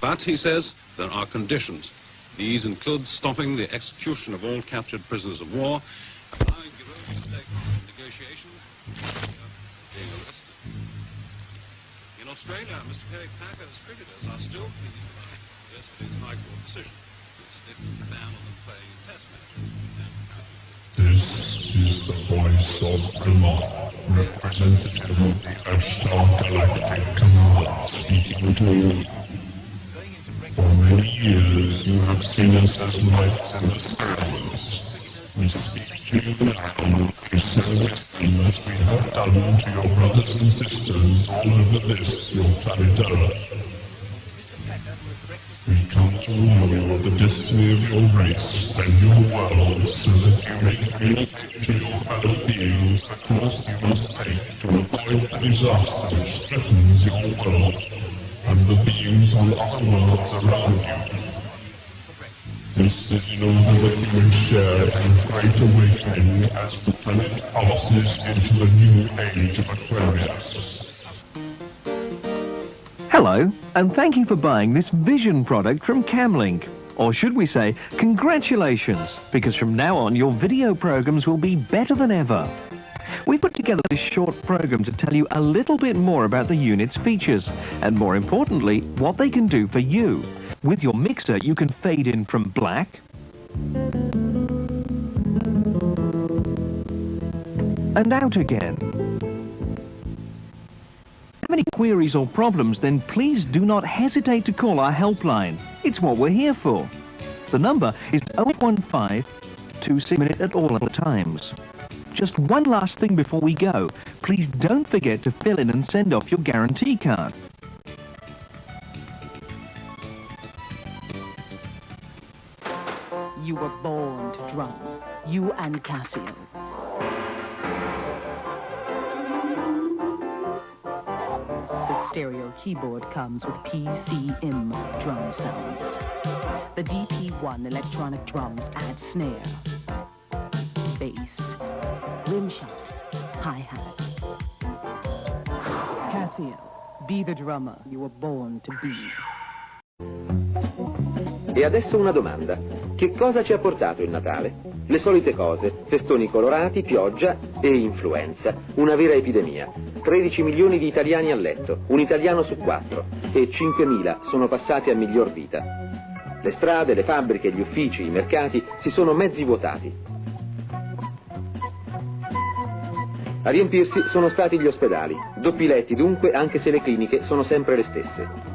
But, he says, there are conditions. These include stopping the execution of all captured prisoners of war, allowing Giroud to take part in negotiations, being arrested. In Australia, Mr. Kerry Packer's cricketers are still pleading the right of yesterday's High Court decision, which lifted the ban on them playing in test matches. This is the voice of Omar, representative of the Ashtar Galactic Command, speaking to you. For many years you have seen us as lights in the skies. We speak to you now to send the same as we have done to your brothers and sisters all over this, your planet Earth. We come to warn you of the destiny of your race and your world so that you may communicate to your fellow beings the course you must take to avoid the disaster which threatens your world and the beings on other worlds around you. This is in order that you may share in the great awakening as the planet passes into the new age of Aquarius. Hello, and thank you for buying this Vision product from Camlink. Or should we say, congratulations, because from now on your video programs will be better than ever. We've put together this short program to tell you a little bit more about the unit's features, and more importantly, what they can do for you. With your mixer, you can fade in from black and out again. Have any queries or problems, then please do not hesitate to call our helpline. It's what we're here for. The number is 0815 26 minutes at all other times. Just one last thing before we go. Please don't forget to fill in and send off your guarantee card. You were born to drum. You and Casio. The stereo keyboard comes with PCM drum sounds. The DP1 electronic drums add snare, bass, rim shot, hi-hat. Casio, be the drummer you were born to be. E adesso una domanda. Che cosa ci ha portato il Natale? Le solite cose, festoni colorati, pioggia e influenza. Una vera epidemia. 13 milioni di italiani a letto, un italiano su 4, e 5.000 sono passati a miglior vita. Le strade, le fabbriche, gli uffici, i mercati si sono mezzi vuotati. A riempirsi sono stati gli ospedali. Doppi letti dunque, anche se le cliniche sono sempre le stesse.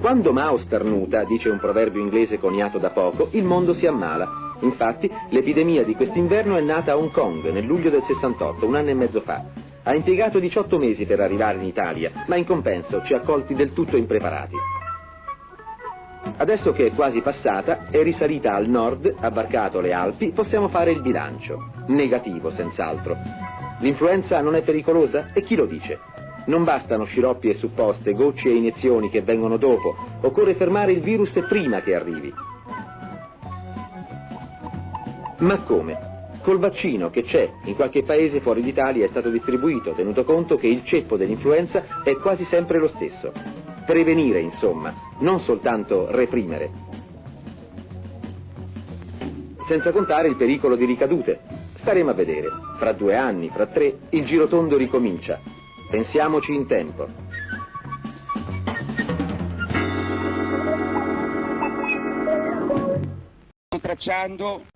Quando Mao starnuta, dice un proverbio inglese coniato da poco, il mondo si ammala. Infatti, l'epidemia di quest'inverno è nata a Hong Kong nel luglio del 68, un anno e mezzo fa. Ha impiegato 18 mesi per arrivare in Italia, ma in compenso ci ha colti del tutto impreparati. Adesso che è quasi passata, è risalita al nord, ha varcato le Alpi, possiamo fare il bilancio. Negativo, senz'altro. L'influenza non è pericolosa? E chi lo dice? Non bastano sciroppi e supposte, gocce e iniezioni che vengono dopo. Occorre fermare il virus prima che arrivi. Ma come? Col vaccino che c'è, in qualche paese fuori d'Italia è stato distribuito, tenuto conto che il ceppo dell'influenza è quasi sempre lo stesso. Prevenire, insomma, non soltanto reprimere. Senza contare il pericolo di ricadute. Staremo a vedere. Fra 2 anni, fra 3, il girotondo ricomincia. Pensiamoci in tempo. Tracciando.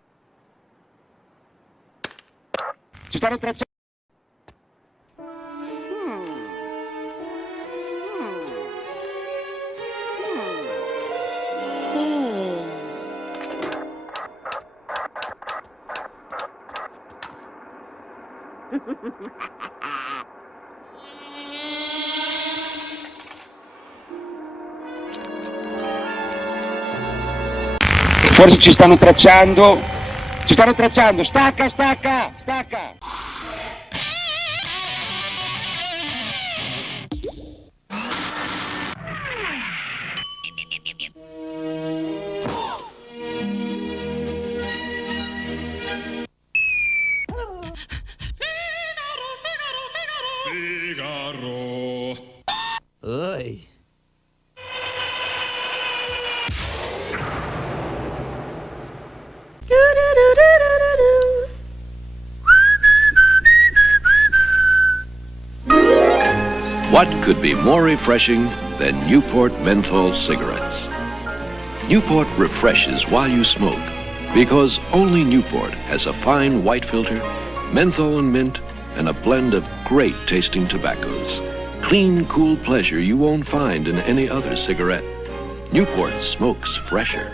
Ci stanno tracciando. Forse ci stanno tracciando, stacca, stacca, stacca! What could be more refreshing than Newport menthol cigarettes? Newport refreshes while you smoke because only Newport has a fine white filter, menthol and mint, and a blend of great tasting tobaccos. Clean, cool pleasure you won't find in any other cigarette. Newport smokes fresher.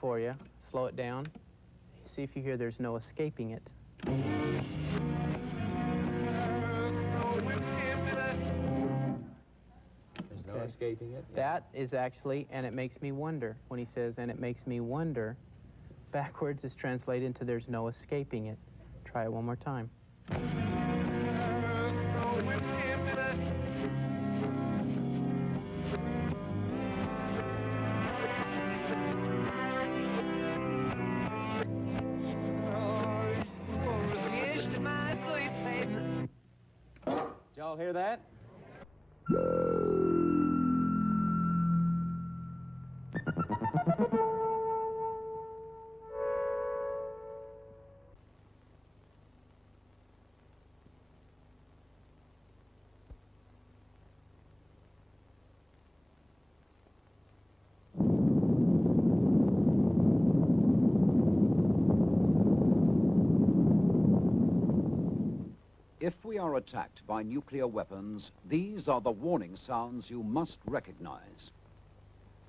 For you, slow it down. See if you hear there's no escaping it. There's no escaping it. That is actually, and it makes me wonder. When he says, and it makes me wonder, backwards is translated into there's no escaping it. Try it one more time. Y'all hear that? If we are attacked by nuclear weapons, these are the warning sounds you must recognize.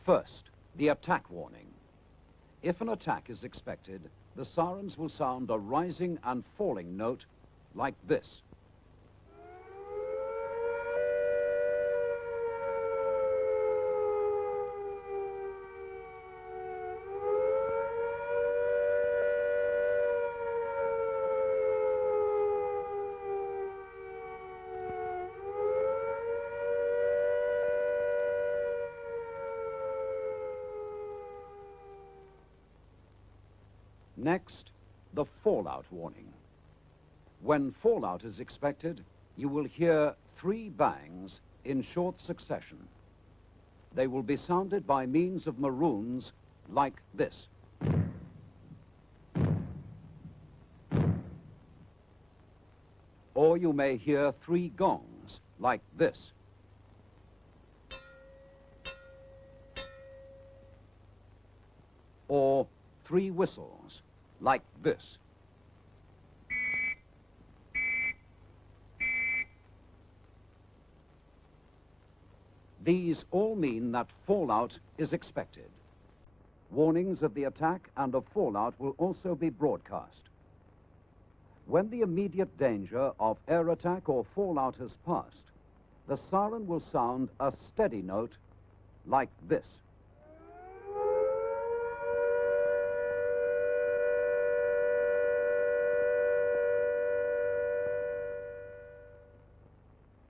First, the attack warning. If an attack is expected, the sirens will sound a rising and falling note like this. Next, the fallout warning. When fallout is expected, you will hear 3 bangs in short succession. They will be sounded by means of maroons like this. Or you may hear 3 gongs like this. Or 3 whistles like this. These all mean that fallout is expected. Warnings of the attack and of fallout will also be broadcast. When the immediate danger of air attack or fallout has passed, the siren will sound a steady note like this.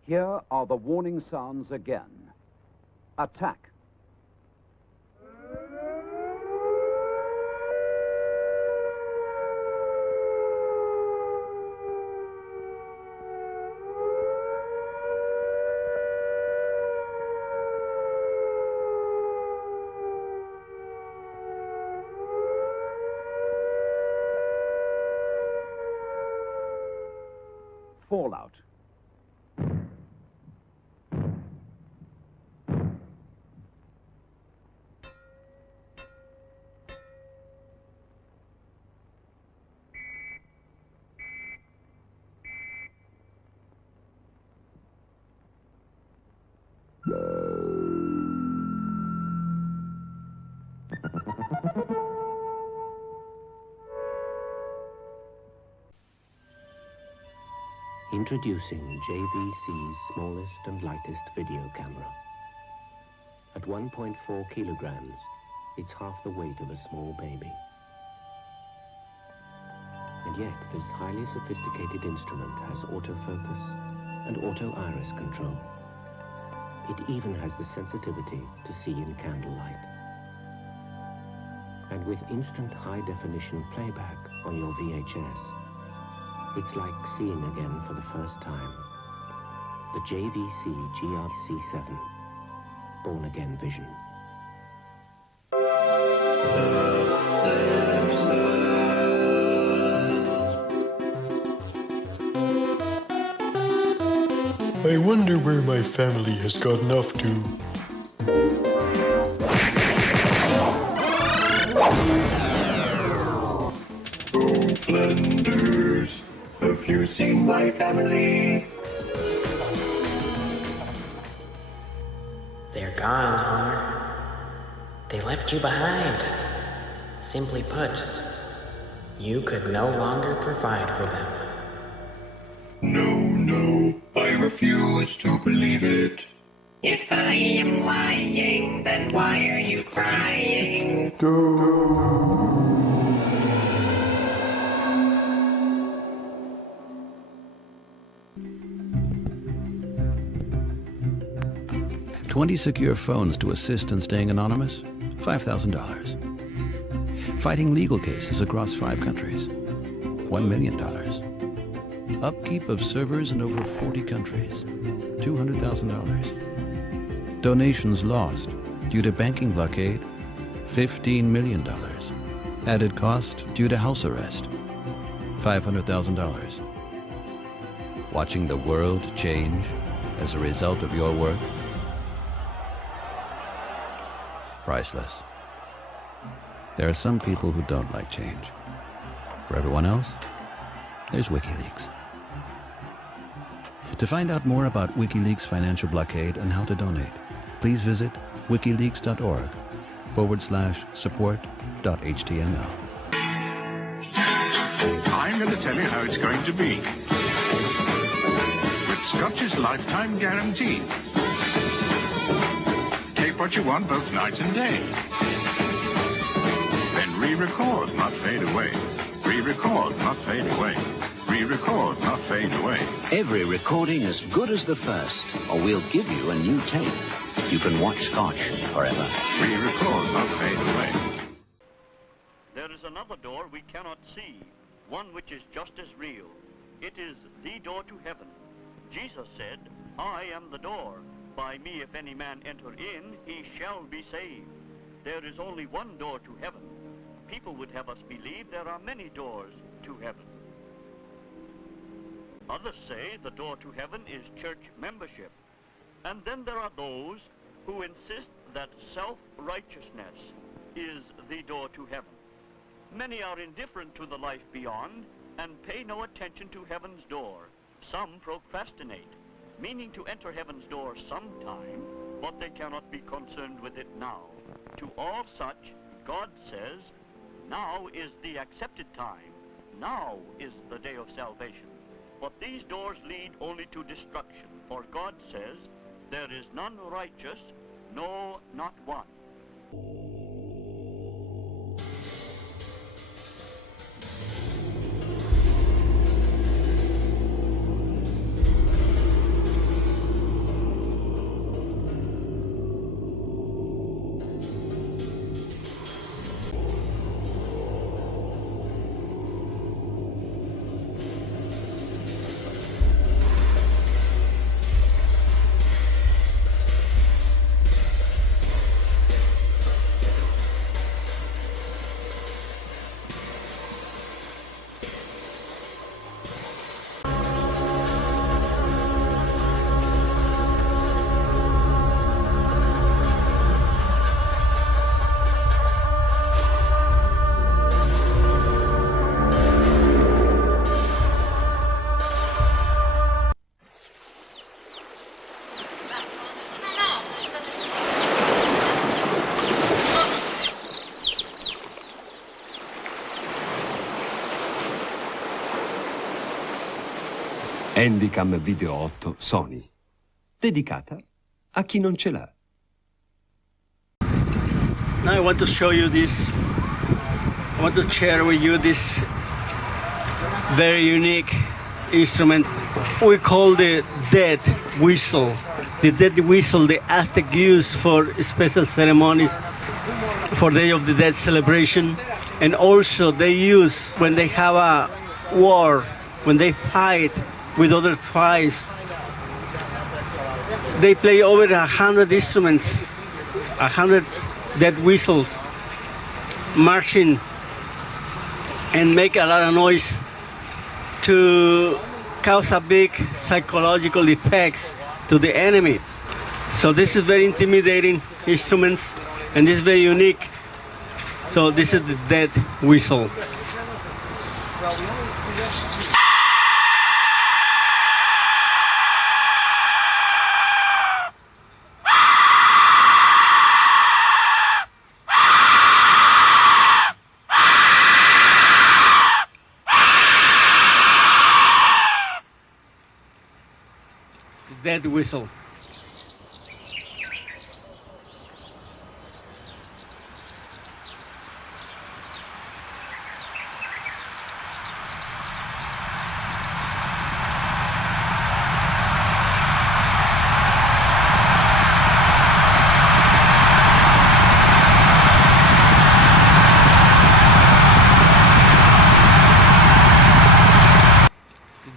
Here are the warning sounds again. Attack. Fallout. Introducing JVC's smallest and lightest video camera. At 1.4 kilograms, it's half the weight of a small baby. And yet, this highly sophisticated instrument has autofocus and auto-iris control. It even has the sensitivity to see in candlelight. And with instant high-definition playback on your VHS, it's like seeing again for the first time. The JVC GRC7, Born Again Vision. I wonder where my family has gotten off to. Oh, Flanders, have you seen my family? They're gone, Homer. They left you behind. Simply put, you could no longer provide for them. No, I refuse to believe it. If I am lying, then why are you crying? Go. 20 secure phones to assist in staying anonymous? $5,000. Fighting legal cases across 5 countries? $1 million. Upkeep of servers in over 40 countries? $200,000. Donations lost due to banking blockade? $15 million. Added cost due to house arrest? $500,000. Watching the world change as a result of your work? Priceless. There are some people who don't like change. For everyone else, there's WikiLeaks. To find out more about WikiLeaks' financial blockade and how to donate, please visit wikileaks.org/support.html. I'm going to tell you how it's going to be. With Scotch's lifetime guarantee. Take what you want both night and day. Then re-record, not fade away. Re-record, not fade away. Re-record, not fade away. Every recording as good as the first, or we'll give you a new tape. You can watch Scotch forever. Re-record, not fade away. There is another door we cannot see, one which is just as real. It is the door to heaven. Jesus said, I am the door. By me, if any man enter in, he shall be saved. There is only one door to heaven. People would have us believe there are many doors to heaven. Others say the door to heaven is church membership. And then there are those who insist that self-righteousness is the door to heaven. Many are indifferent to the life beyond and pay no attention to heaven's door. Some procrastinate, meaning to enter heaven's door sometime, but they cannot be concerned with it now. To all such, God says, now is the accepted time. Now is the day of salvation. But these doors lead only to destruction, for God says, there is none righteous, no, not one. Handycam Video 8 Sony, dedicata a chi non ce l'ha. Now I want to show you this. I want to share with you this very unique instrument we call the death whistle. The death whistle the Aztec used for special ceremonies, for Day of the Dead celebration, and also they use when they have a war, when they fight with other tribes. They play over 100 instruments, 100 death whistles, marching and make a lot of noise to cause a big psychological effects to the enemy. So this is very intimidating instruments, and this is very unique. So this is the death whistle. Death whistle.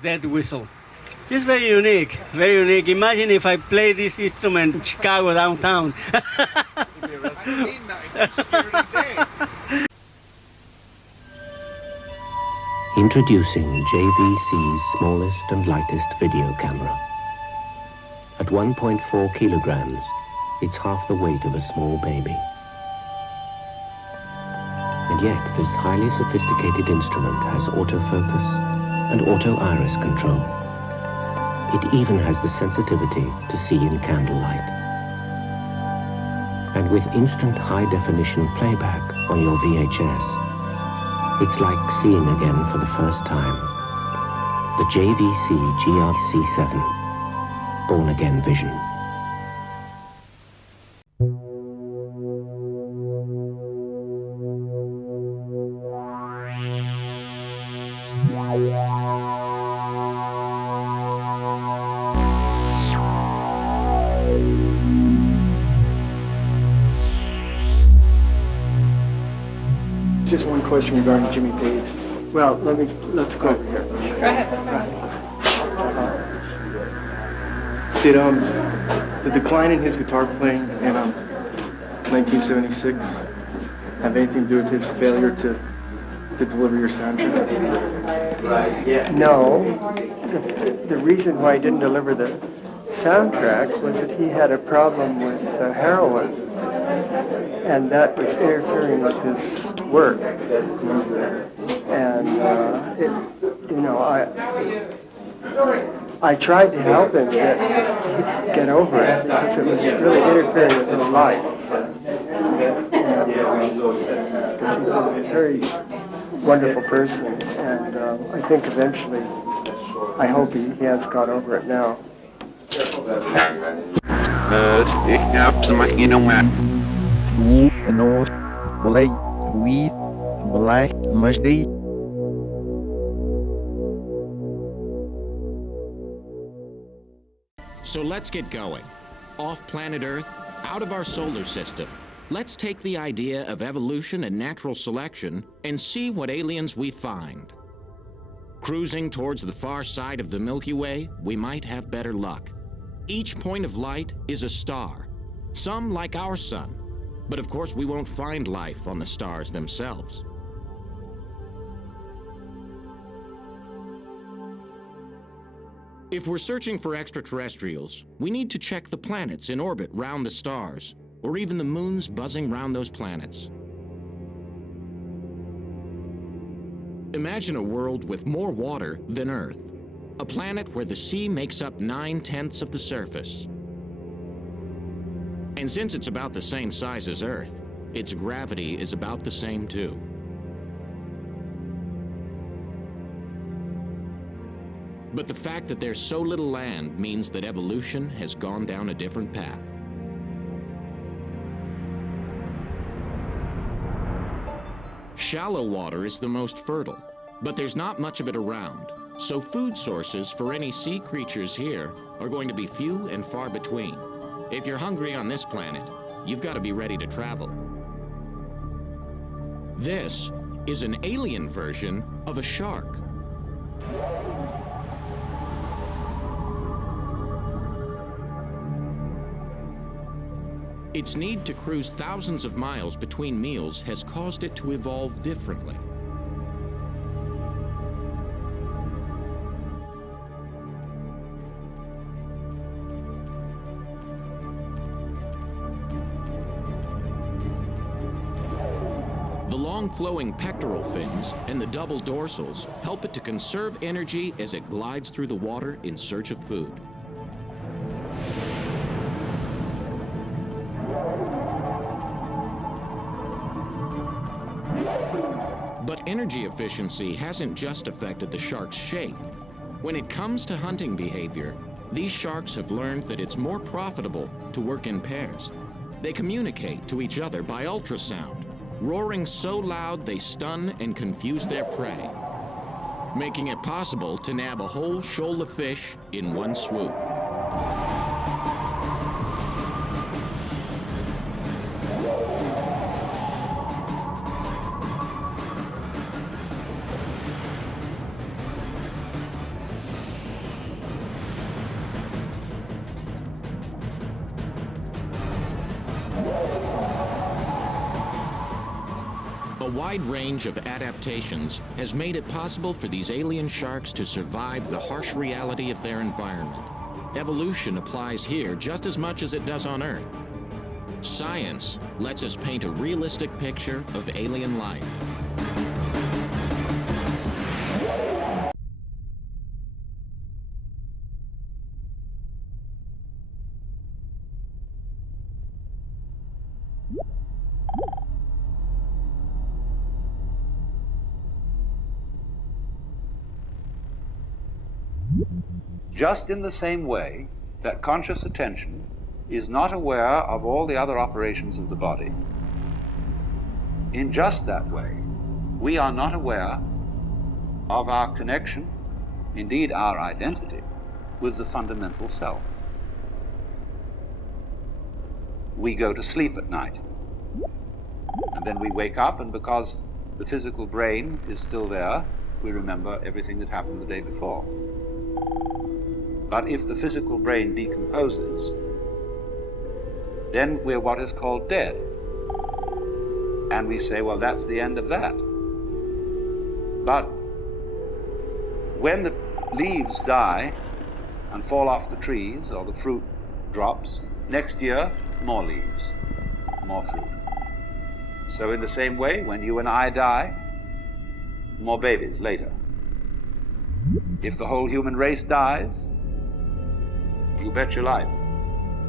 Death whistle. It's very unique, very unique. Imagine if I play this instrument in Chicago downtown. Introducing JVC's smallest and lightest video camera. At 1.4 kilograms, it's half the weight of a small baby. And yet, this highly sophisticated instrument has autofocus and auto-iris control. It even has the sensitivity to see in candlelight. And with instant high-definition playback on your VHS, it's like seeing again for the first time. The JVC GRC7 Born Again Vision. Just one question regarding Jimmy Page. Well, let's go over here. Go ahead. Did the decline in his guitar playing in 1976 have anything to do with his failure to deliver your soundtrack? No. The reason why he didn't deliver the soundtrack was that he had a problem with heroin, and that was interfering with his work. And I tried to help him get over it because it was really interfering with his life. Because he's a very wonderful person, and I think eventually, I hope he has got over it now. So let's get going. Off planet Earth, out of our solar system. Let's take the idea of evolution and natural selection and see what aliens we find. Cruising towards the far side of the Milky Way, we might have better luck. Each point of light is a star, some like our sun. But of course, we won't find life on the stars themselves. If we're searching for extraterrestrials, we need to check the planets in orbit round the stars, or even the moons buzzing round those planets. Imagine a world with more water than Earth, a planet where the sea makes up 9/10 of the surface. And since it's about the same size as Earth, its gravity is about the same too. But the fact that there's so little land means that evolution has gone down a different path. Shallow water is the most fertile, but there's not much of it around, so food sources for any sea creatures here are going to be few and far between. If you're hungry on this planet, you've got to be ready to travel. This is an alien version of a shark. Its need to cruise thousands of miles between meals has caused it to evolve differently. The long flowing pectoral fins and the double dorsals help it to conserve energy as it glides through the water in search of food. But energy efficiency hasn't just affected the shark's shape. When it comes to hunting behavior, these sharks have learned that it's more profitable to work in pairs. They communicate to each other by ultrasound, roaring so loud they stun and confuse their prey, making it possible to nab a whole shoal of fish in one swoop. A wide range of adaptations has made it possible for these alien sharks to survive the harsh reality of their environment. Evolution applies here just as much as it does on Earth. Science lets us paint a realistic picture of alien life. Just in the same way that conscious attention is not aware of all the other operations of the body, in just that way, we are not aware of our connection, indeed our identity, with the fundamental self. We go to sleep at night, and then we wake up, and because the physical brain is still there, we remember everything that happened the day before. But if the physical brain decomposes, then we're what is called dead. And we say, well, that's the end of that. But when the leaves die and fall off the trees, or the fruit drops, next year, more leaves, more fruit. So in the same way, when you and I die, more babies later. If the whole human race dies, you bet your life,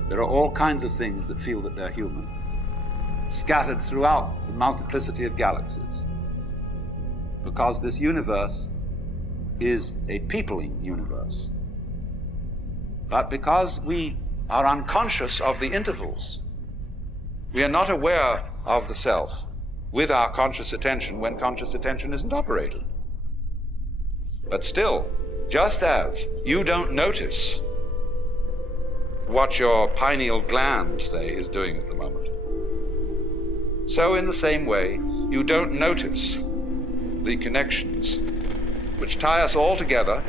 there are all kinds of things that feel that they're human, scattered throughout the multiplicity of galaxies, because this universe is a peopling universe. But because we are unconscious of the intervals, we are not aware of the self with our conscious attention when conscious attention isn't operating. But still, just as you don't notice what your pineal gland, say, is doing at the moment, so in the same way, you don't notice the connections which tie us all together,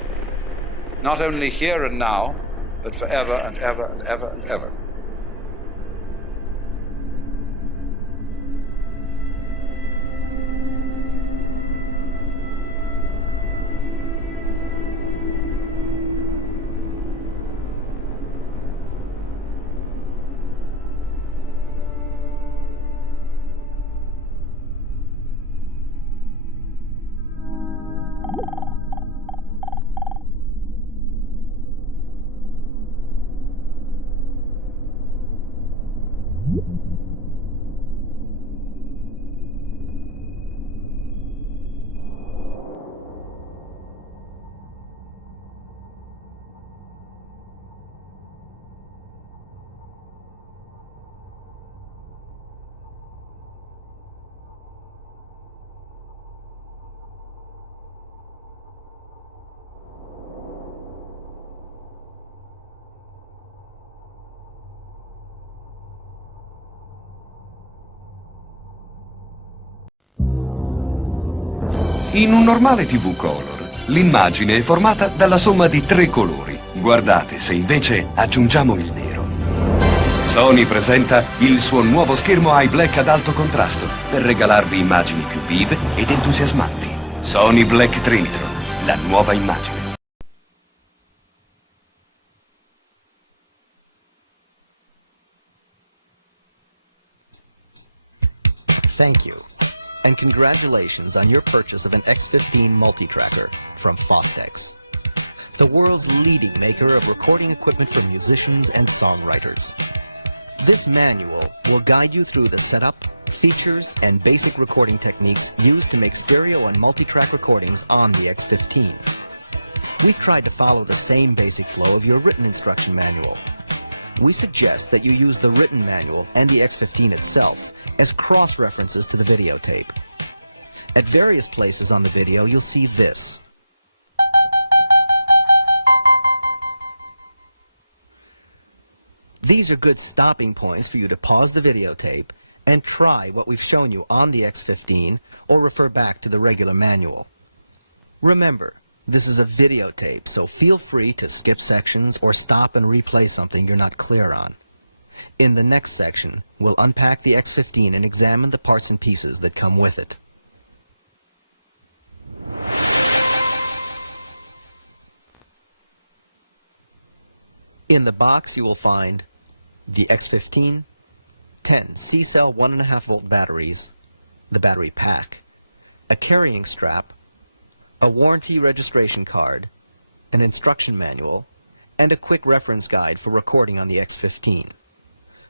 not only here and now, but forever and ever and ever and ever. In un normale TV Color, l'immagine è formata dalla somma di 3 colori. Guardate se invece aggiungiamo il nero. Sony presenta il suo nuovo schermo iBlack ad alto contrasto per regalarvi immagini più vive ed entusiasmanti. Sony Black Trinitron, la nuova immagine. Thank you, and congratulations on your purchase of an X15 multi-tracker from Fostex, the world's leading maker of recording equipment for musicians and songwriters. This manual will guide you through the setup, features, and basic recording techniques used to make stereo and multi-track recordings on the X15. We've tried to follow the same basic flow of your written instruction manual. We suggest that you use the written manual and the X15 itself as cross-references to the videotape. At various places on the video, you'll see this. These are good stopping points for you to pause the videotape and try what we've shown you on the X15 or refer back to the regular manual. Remember, this is a videotape, so feel free to skip sections or stop and replay something you're not clear on. In the next section, we'll unpack the X15 and examine the parts and pieces that come with it. In the box you will find the X15, 10 C-cell 1.5 volt batteries, the battery pack, a carrying strap, a warranty registration card, an instruction manual, and a quick reference guide for recording on the X15.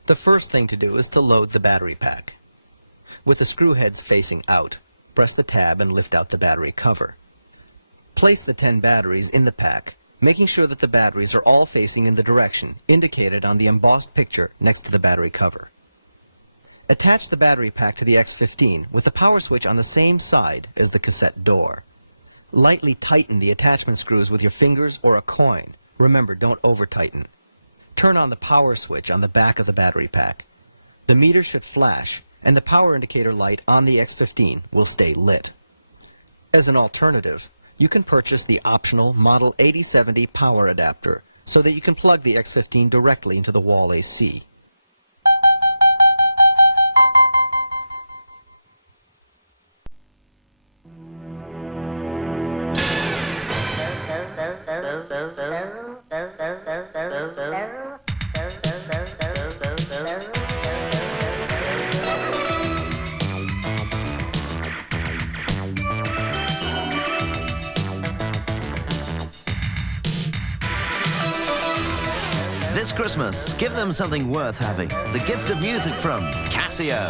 The first thing to do is to load the battery pack. With the screw heads facing out, press the tab and lift out the battery cover. Place the 10 batteries in the pack, making sure that the batteries are all facing in the direction indicated on the embossed picture next to the battery cover. Attach the battery pack to the X15 with the power switch on the same side as the cassette door. Lightly tighten the attachment screws with your fingers or a coin. Remember, don't over-tighten. Turn on the power switch on the back of the battery pack. The meter should flash, and the power indicator light on the X15 will stay lit. As an alternative, you can purchase the optional Model 8070 power adapter so that you can plug the X15 directly into the wall AC. This Christmas, give them something worth having. The gift of music from Casio.